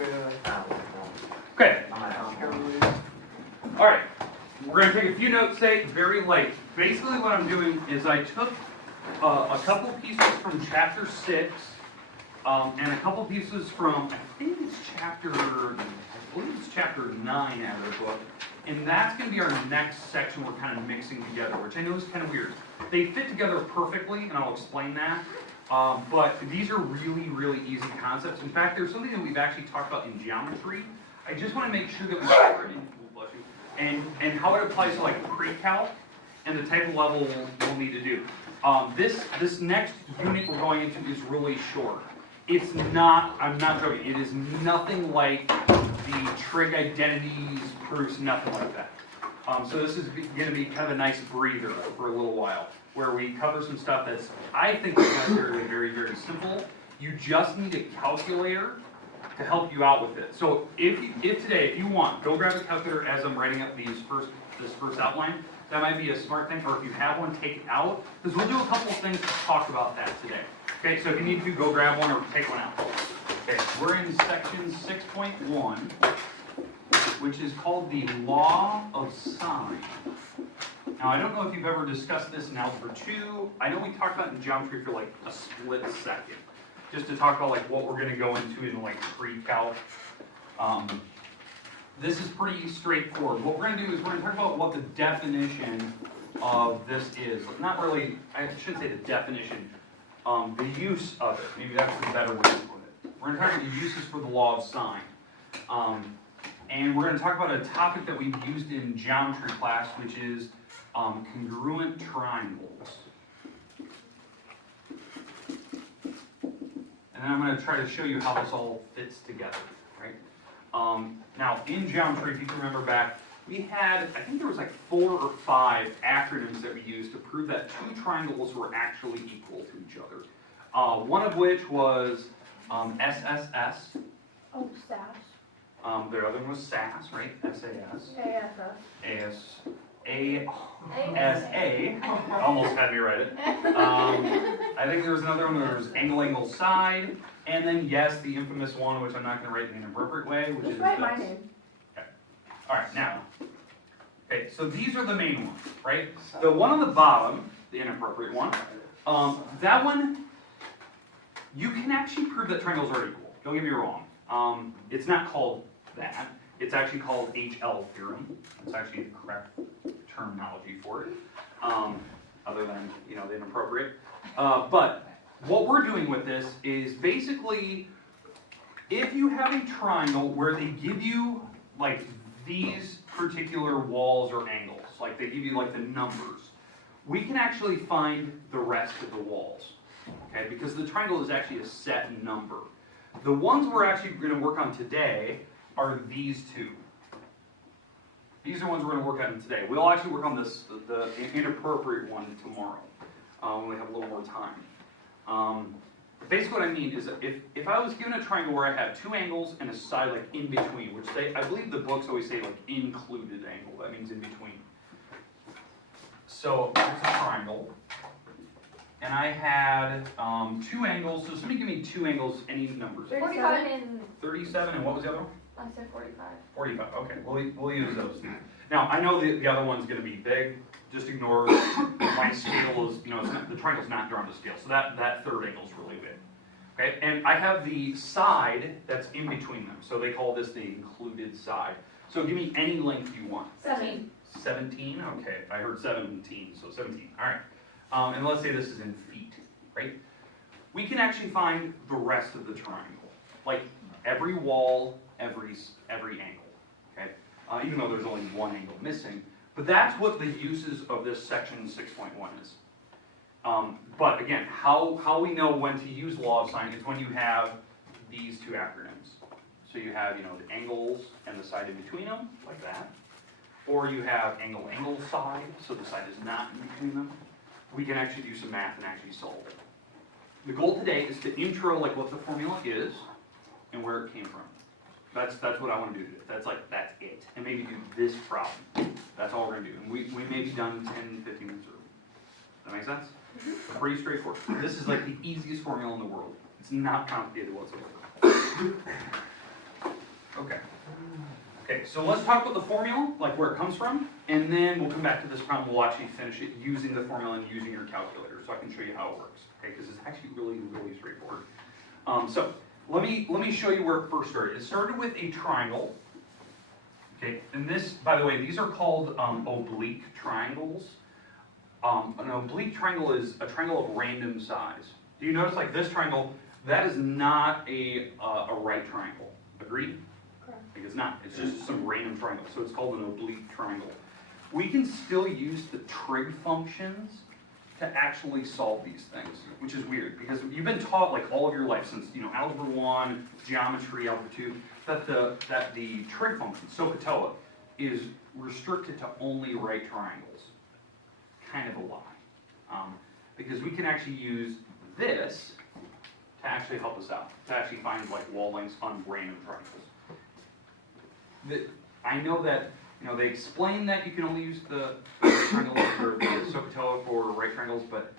Okay. All right. We're going to take a few notes today, very light. Basically what I'm doing is I took a couple pieces from chapter 6 and a couple pieces from, I think it's chapter 9 out of the book. And that's going to be our next section we're kind of mixing together, which I know is kind of weird. They fit together perfectly, and I'll explain that. But these are really, really easy concepts. In fact, there's something that we've actually talked about in geometry. I just want to make sure that we cover it and how it applies to like pre-calc and the type of level we'll need to do. This next unit we're going into is really short. It's not, I'm not joking, it is nothing like the trig identities, proofs, nothing like that. So this is going to be kind of a nice breather for a little while, where we cover some stuff that's, I think, is necessarily very, very simple. You just need a calculator to help you out with it. So if today, if you want, go grab a calculator as I'm writing up this first outline. That might be a smart thing, or if you have one, take it out, because we'll do a couple of things to talk about that today. Okay, so if you need to, go grab one or take one out. Okay, we're in section 6.1, which is called the law of sine. Now, I don't know if you've ever discussed this in Algebra 2. I know we talked about it in geometry for like a split second, just to talk about like what we're going to go into in like pre-calc. This is pretty straightforward. What we're going to do is we're going to talk about what the definition of this is. Not really, I shouldn't say the definition, the use of it. Maybe that's the better way to put it. We're going to talk about the uses for the law of sine. And we're going to talk about a topic that we've used in geometry class, which is congruent triangles. And then I'm going to try to show you how this all fits together, right? Now, in geometry, if you can remember back, we had, I think there was like 4 or 5 acronyms that we used to prove that 2 triangles were actually equal to each other. One of which was SSS. Oh, SAS. The other one was SAS, right? SAS. ASA. Almost had me write it. I think there was another one where there was angle, side. And then, yes, the infamous one, which I'm not going to write in an appropriate way, which is write my this. name. Okay. All right, now. Okay, so these are the main ones, right? The one on the bottom, the inappropriate one, that one, you can actually prove that triangles are equal. Don't get me wrong. It's not called that. It's actually called HL theorem. It's actually the correct terminology for it, other than, you know, the inappropriate. But what we're doing with this is basically, if you have a triangle where they give you like these particular walls or angles, like they give you like the numbers, we can actually find the rest of the walls, okay? Because the triangle is actually a set number. The ones we're actually going to work on today are these 2. These are ones we're going to work on today. We'll actually work on this, the inappropriate one tomorrow, when we have a little more time. Basically what I mean is that if I was given a triangle where I have 2 angles and a side like in between, which I believe the books always say like included angle, that means in between. So here's a triangle, and I had 2 angles, so somebody give me 2 angles, any numbers. 45 and... 37, and what was the other one? I said 45. 45, okay, we'll use those. Now, I know the other one's going to be big. Just ignore my scale is, you know, the triangle's not drawn to scale, so that third angle is really big. Okay, and I have the side that's in between them, so they call this the included side. So give me any length you want. 17. 17, okay, I heard 17, so 17, all right. And let's say this is in feet, right? We can actually find the rest of the triangle, like every wall, every angle, okay? Even though there's only one angle missing. But that's what the uses of this section 6.1 is. But again, how we know when to use law of sine is when you have these 2 acronyms. So you have, you know, the angles and the side in between them, like that. Or you have angle, side, so the side is not in between them. We can actually do some math and actually solve it. The goal today is to intro like what the formula is and where it came from. That's what I want to do today. That's it. And maybe do this problem. That's all we're going to do. And we may be done 10, 15 minutes early. Does that make sense? Mm-hmm. Pretty straightforward. This is like the easiest formula in the world. It's not complicated whatsoever. Okay, so let's talk about the formula, like where it comes from, and then we'll come back to this problem. We'll actually finish it using the formula and using your calculator, so I can show you how it works. Okay, because it's actually really, really straightforward. So let me show you where it first started. It started with a triangle. Okay, and this, by the way, these are called oblique triangles. An oblique triangle is a triangle of random size. Do you notice, like this triangle, that is not a right triangle. Agreed? Correct. Like it's not. It's just some random triangle. So it's called an oblique triangle. We can still use the trig functions to actually solve these things, which is weird because you've been taught like all of your life since algebra 1, geometry, algebra 2, that the trig function SOHCAHTOA is restricted to only right triangles. Kind of a lie, because we can actually use this to actually help us out, to actually find like wall lengths on random triangles. I know that they explain that you can only use the triangle or the SOHCAHTOA for right triangles, but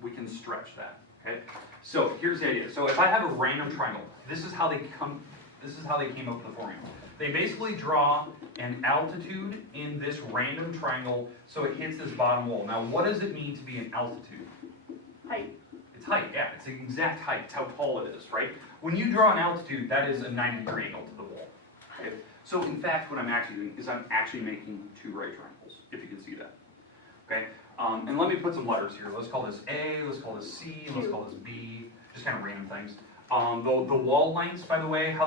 we can stretch that. Okay. So here's the idea. So if I have a random triangle, this is how they came up with the formula. They basically draw an altitude in this random triangle so it hits this bottom wall. Now, what does it mean to be an altitude? Height. It's height, yeah. It's the exact height. It's how tall it is, right? When you draw an altitude, that is a 90-degree angle to the wall. Okay? So in fact, what I'm actually doing is I'm actually making two right triangles, if you can see that. Okay? And let me put some letters here. Let's call this A, let's call this C, and let's call this B. Just kind of random things. The wall lengths, by the way, how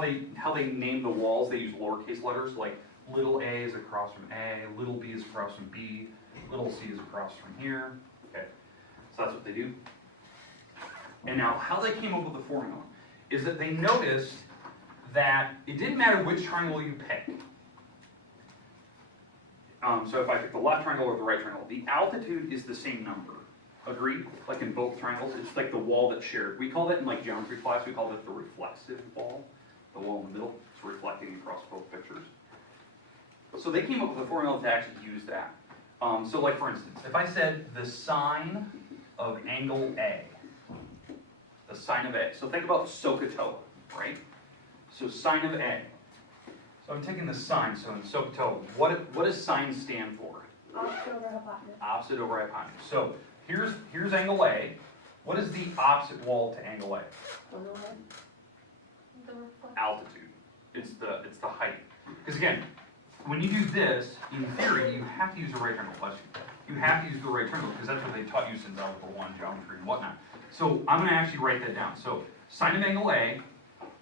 they name the walls, they use lowercase letters, like little a is across from A, little b is across from B, little c is across from here. Okay, so that's what they do. And now, how they came up with the formula is that they noticed that it didn't matter which triangle you pick. So if I pick the left triangle or the right triangle, the altitude is the same number. Agreed? Like in both triangles, it's like the wall that's shared. We call that in like geometry class, we call that the reflexive wall. The wall in the middle, it's reflecting across both pictures. So they came up with a formula to actually use that. So like for instance, if I said the sine of angle A, the sine of A. So think about SOHCAHTOA, right? So sine of A. So I'm taking the sine, so in SOHCAHTOA, what does sine stand for? Opposite over hypotenuse. Opposite over hypotenuse. So here's angle A. What is the opposite wall to angle A? Overhead. The reflection. Altitude. It's the height. Because again, when you do this, in theory, you have to use a right triangle. Bless you. You have to use the right triangle because that's what they taught you since algebra 1, geometry, and whatnot. So I'm going to actually write that down. So sine of angle A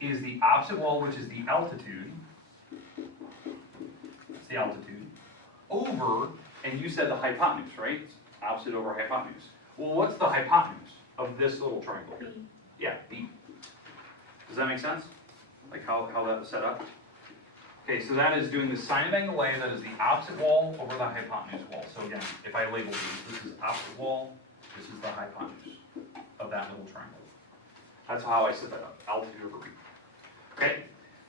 is the opposite wall, which is the altitude. It's the altitude. Over, and you said the hypotenuse, right? Opposite over hypotenuse. Well, what's the hypotenuse of this little triangle here? B. Yeah, B. Does that make sense? Like how that was set up? Okay, so that is doing the sine of angle A, that is the opposite wall over the hypotenuse wall. So again, if I label these, this is opposite wall, this is the hypotenuse of that little triangle. That's how I set that up, altitude over B. Okay,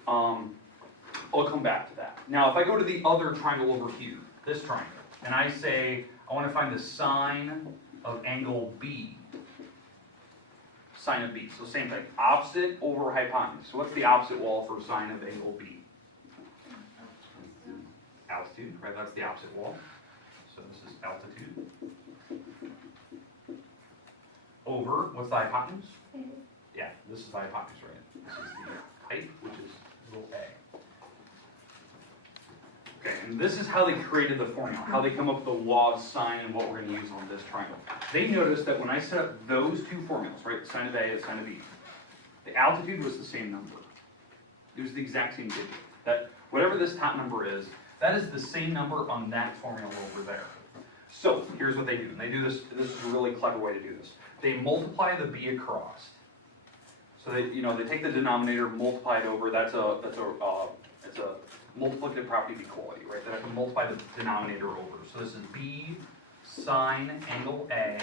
I'll come back to that. Now, if I go to the other triangle over here, this triangle, and I say, I want to find the sine of angle B. Sine of B, so same thing, opposite over hypotenuse. So what's the opposite wall for sine of angle B? Altitude, right? That's the opposite wall. So this is altitude. Over, what's the hypotenuse? Yeah, this is the hypotenuse, right? This is the height, which is little a. Okay, and this is how they created the formula, how they come up with the law of sine and what we're going to use on this triangle. They noticed that when I set up those two formulas, right, the sine of A and the sine of B, the altitude was the same number. It was the exact same digit. That whatever this top number is, that is the same number on that formula over there. So here's what they do. And they do this. This is a really clever way to do this. They multiply the b across. So they take the denominator, multiply it over. It's a multiplicative property of equality, right? That I can multiply the denominator over. So this is b sine angle A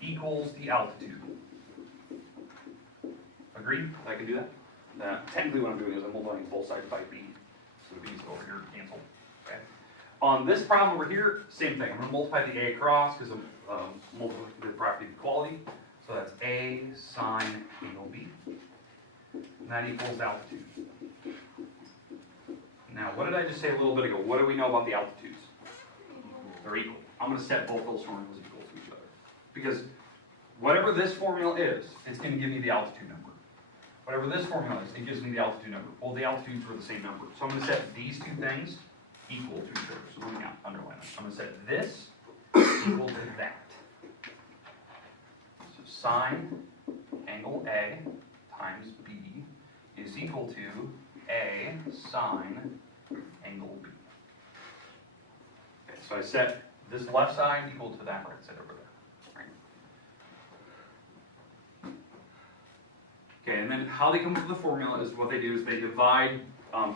equals the altitude. Agreed? I can do that? Technically what I'm doing is I'm multiplying both sides by b. So the b's over here cancel. Okay. On this problem over here, same thing. I'm going to multiply the a across because of multiplicative property of equality. So that's a sine angle b. And that equals altitude. Now, what did I just say a little bit ago? What do we know about the altitudes? They're equal. I'm going to set both those formulas equal to each other. Because whatever this formula is, it's going to give me the altitude number. Whatever this formula is, it gives me the altitude number. Well, the altitudes were the same number. So I'm going to set these two things equal to each other. So let me underline it. I'm going to set this equal to that. So sine angle A times B is equal to A sine angle B. Okay, so I set this left side equal to that right side over there. Right. Okay, and then how they come up with the formula is what they do is they divide,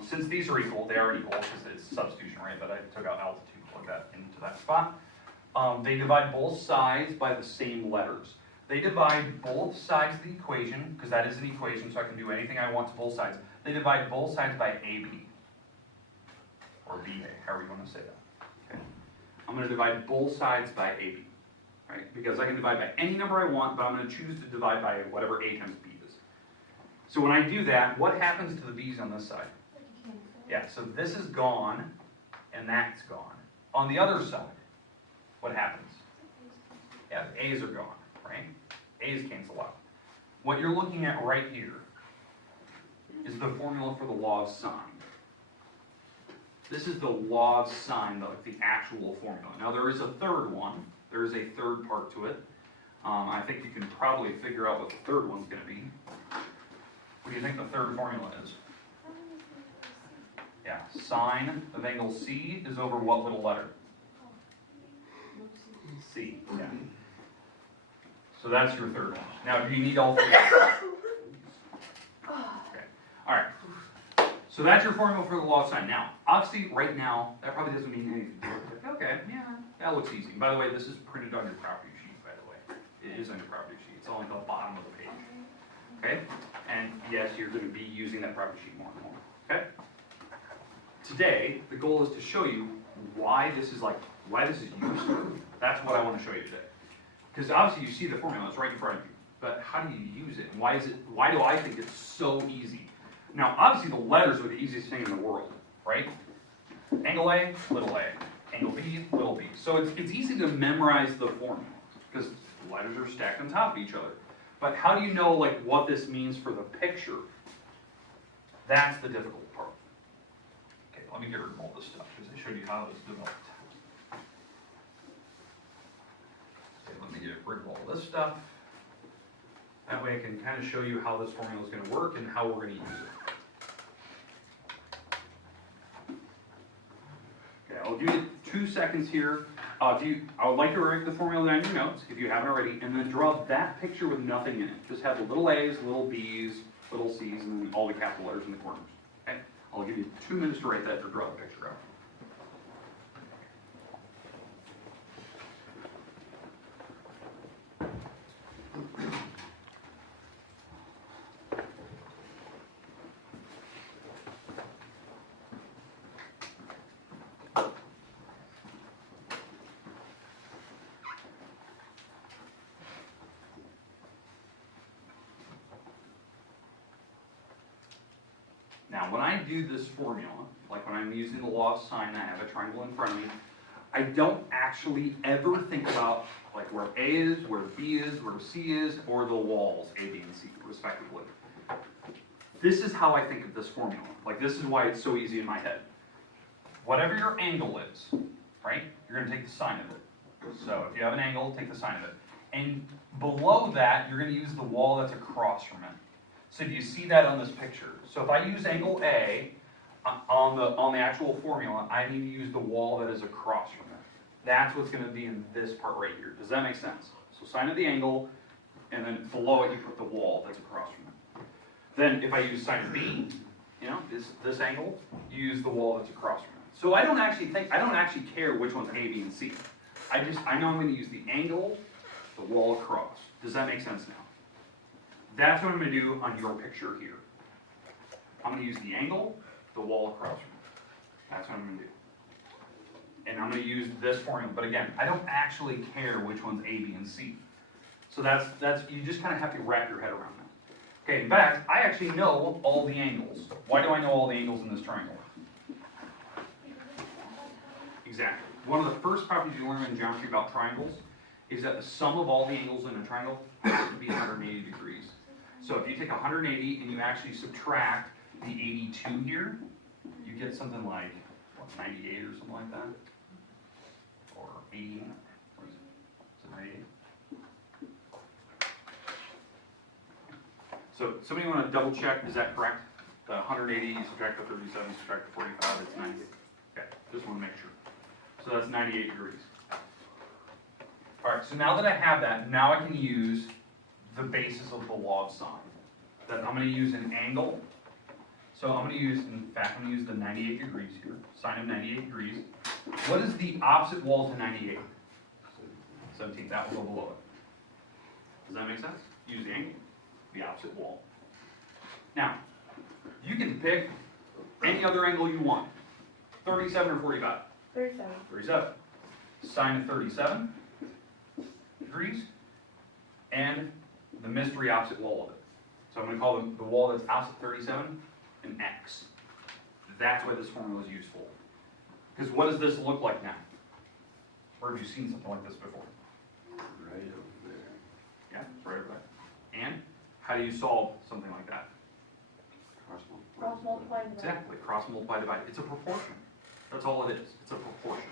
since these are equal, they are equal because it's substitution, right? But I took out altitude, plug that into that spot. They divide both sides by the same letters. They divide both sides of the equation, because that is an equation, so I can do anything I want to both sides. They divide both sides by AB, or BA, however you want to say that. Okay. I'm going to divide both sides by AB, right? Because I can divide by any number I want, but I'm going to choose to divide by whatever A times B is. So when I do that, what happens to the B's on this side? Yeah, so this is gone, and that's gone. On the other side, what happens? Yeah, the A's are gone, right? A's cancel out. What you're looking at right here is the formula for the law of sine. This is the law of sine, the actual formula. Now there is a third one. There is a third part to it. I think you can probably figure out what the third one's going to be. What do you think the third formula is? Yeah, sine of angle C is over what little letter? C, yeah. So that's your third one. Now, do you need all three? Okay, all right. So that's your formula for the law of sine. Now, obviously, right now, that probably doesn't mean anything. Okay, yeah, that looks easy. By the way, this is printed on your property sheet, by the way. It is on your property sheet. It's on the bottom of the page. Okay? And yes, you're going to be using that property sheet more and more. Okay? Today, the goal is to show you why this is useful. That's what I want to show you today. Because obviously you see the formula, it's right in front of you. But how do you use it? And why do I think it's so easy? Now, obviously the letters are the easiest thing in the world, right? Angle A, little a. Angle B, little b. So it's easy to memorize the formula because the letters are stacked on top of each other. But how do you know what this means for the picture? That's the difficult part. Okay, let me get rid of all this stuff because I showed you how it's developed. Okay, let me get rid of all this stuff. That way I can kind of show you how this formula is going to work and how we're going to use it. Okay, I'll give you 2 seconds here. I would like to write the formula down in your notes, if you haven't already, and then draw that picture with nothing in it. Just have the little a's, little b's, little c's, and then all the capital letters in the corners. Okay? I'll give you 2 minutes to write that or draw the picture out. Now, when I do this formula, like when I'm using the law of sine, I have a triangle in front of me, I don't actually ever think about where A is, where B is, where C is, or the walls, A, B, and C, respectively. This is how I think of this formula. This is why it's so easy in my head. Whatever your angle is, right, you're going to take the sine of it. So if you have an angle, take the sine of it. And below that, you're going to use the wall that's across from it. So do you see that on this picture? So if I use angle A on the actual formula, I need to use the wall that is across from it. That's what's going to be in this part right here. Does that make sense? So sine of the angle, and then below it you put the wall that's across from it. Then if I use sine of B, this angle, you use the wall that's across from it. So I don't actually care which one's A, B, and C. I know I'm going to use the angle, the wall across. Does that make sense now? That's what I'm going to do on your picture here. I'm going to use the angle, the wall across from it. That's what I'm going to do. And I'm going to use this formula. But again, I don't actually care which one's A, B, and C. So that's you just kind of have to wrap your head around that. Okay, in fact, I actually know all the angles. Why do I know all the angles in this triangle? Exactly. One of the first properties you learn in geometry about triangles is that the sum of all the angles in a triangle has to be 180 degrees. So if you take 180 and you actually subtract the 82 here, you get something like, what, 98 or something like that? Or 80, what is it? Is it 98? So somebody want to double check, is that correct? The 180, you subtract the 37, subtract the 45, it's 98. Okay, just want to make sure. So that's 98 degrees. All right, so now that I have that, now I can use the basis of the law of sine. That I'm going to use an angle. So I'm going to use, in fact, I'm going to use the 98 degrees here, sine of 98 degrees. What is the opposite wall to 98? 17, that will go below it. Does that make sense? Use the angle, the opposite wall. Now, you can pick any other angle you want. 37 or 45? 37. 37. Sine of 37 degrees, and the mystery opposite wall of it. So I'm going to call the wall that's opposite 37 an x. That's why this formula is useful. Because what does this look like now? Where have you seen something like this before? Right over there. Yeah, it's right over there. And how do you solve something like that? Cross multiply divide. Exactly, cross multiply divide. It's a proportion. That's all it is. It's a proportion.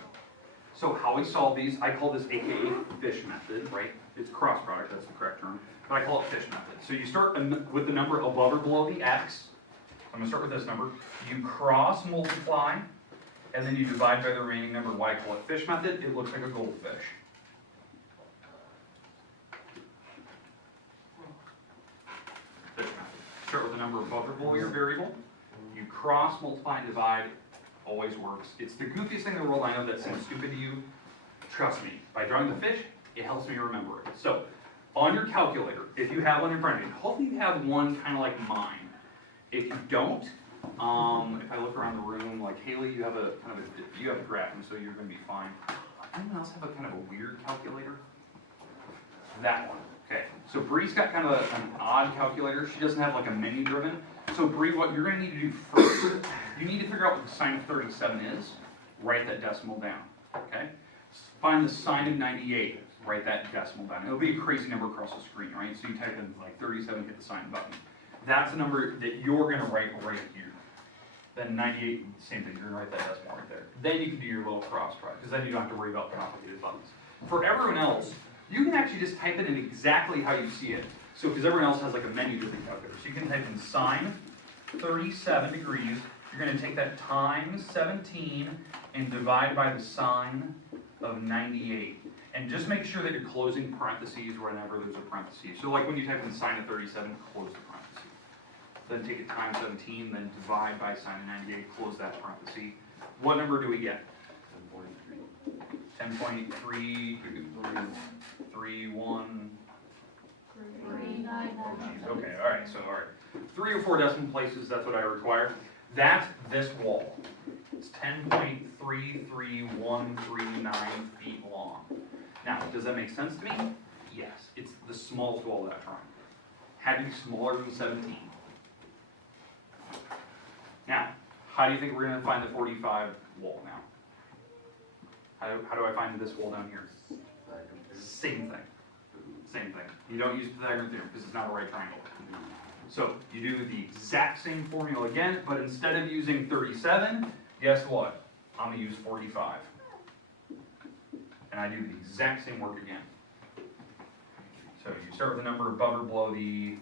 So how we solve these, I call this AKA fish method, right? It's cross product, that's the correct term. But I call it fish method. So you start with the number above or below the x. I'm going to start with this number. You cross multiply, and then you divide by the remaining number. Why I call it fish method? It looks like a goldfish. Fish method. Start with the number above or below your variable. You cross multiply and divide. Always works. It's the goofiest thing in the world. I know that seems stupid to you. Trust me. By drawing the fish, it helps me remember it. So, on your calculator, if you have one in front of you, hopefully you have one kind of like mine. If you don't, if I look around the room, like Haley, you have a kind of you have a graphing, so you're going to be fine. Anyone else have a kind of a weird calculator? That one. Okay. So Bree's got kind of an odd calculator. She doesn't have like a menu driven. So Bree, what you're going to need to do first, you need to figure out what the sine of 37 is. Write that decimal down. Okay. Find the sine of 98. Write that decimal down. It'll be a crazy number across the screen, right? So you type in like 37, hit the sine button. That's the number that you're going to write right here. Then 98, same thing. You're going to write that decimal right there. Then you can do your little cross product, because then you don't have to worry about complicated buttons. For everyone else, you can actually just type it in exactly how you see it. So, because everyone else has like a menu-driven calculator. So you can type in sine 37 degrees. You're going to take that times 17 and divide by the sine of 98. And just make sure that you're closing parentheses whenever there's a parenthesis. So like when you type in sine of 37, close the parenthesis. Then take it times 17, then divide by sine of 98, close that parenthesis. What number do we get? 10.3. 10.331. 399. Okay, all right, so all right. 3 or 4 decimal places, that's what I require. That's this wall. It's 10.33139 feet long. Now, does that make sense to me? Yes. It's the smallest wall of that triangle. Had to be smaller than 17. Now, how do you think we're going to find the 45 wall now? How do I find this wall down here? Same thing. Same thing. You don't use Pythagorean theorem because it's not a right triangle. So you do the exact same formula again, but instead of using 37, guess what? I'm going to use 45. And I do the exact same work again. So you start with the number above or below the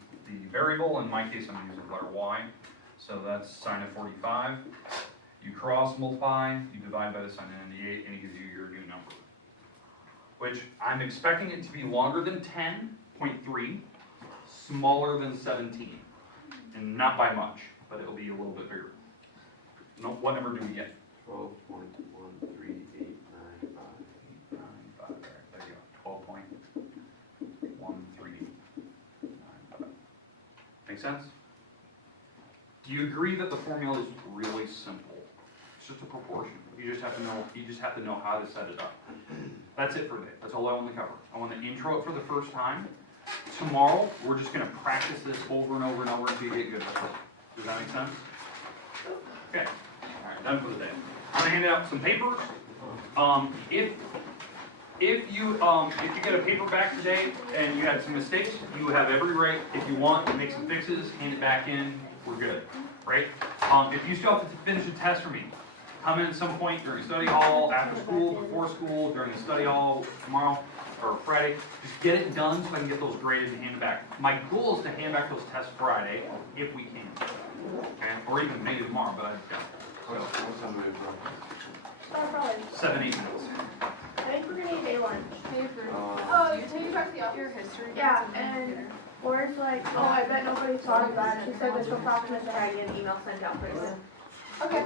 variable. In my case, I'm using the letter y. So that's sine of 45. You cross multiply, you divide by the sine of 98, and it gives you your new number. Which I'm expecting it to be longer than 10.3, smaller than 17. And not by much, but it'll be a little bit bigger. No, what number do we get? 12.13895. 95, there you go. 12.1395. Make sense? Do you agree that the formula is really simple? It's just a proportion. You just have to know how to set it up. That's it for today. That's all I want to cover. I want to intro it for the first time. Tomorrow, we're just going to practice this over and over and over until you get good at it. Does that make sense? Okay. All right, done for the day. I'm going to hand out some papers. If you get a paper back today and you had some mistakes, you have every right, if you want, to make some fixes, hand it back in, we're good, right? If you still have to finish a test for me, come in at some point during study hall, after school, before school, during the study hall tomorrow or Friday, just get it done so I can get those graded and hand it back. My goal is to hand back those tests Friday, if we can, okay? Or even maybe tomorrow, but What's on the way from? Probably. 7-8 minutes. I think we're gonna eat day lunch. Oh, you take back the Your history. Yeah, and Laura's like, oh, I bet nobody thought of that. She said that she'll talk to Mr. Heidi and email sent out pretty soon. Okay.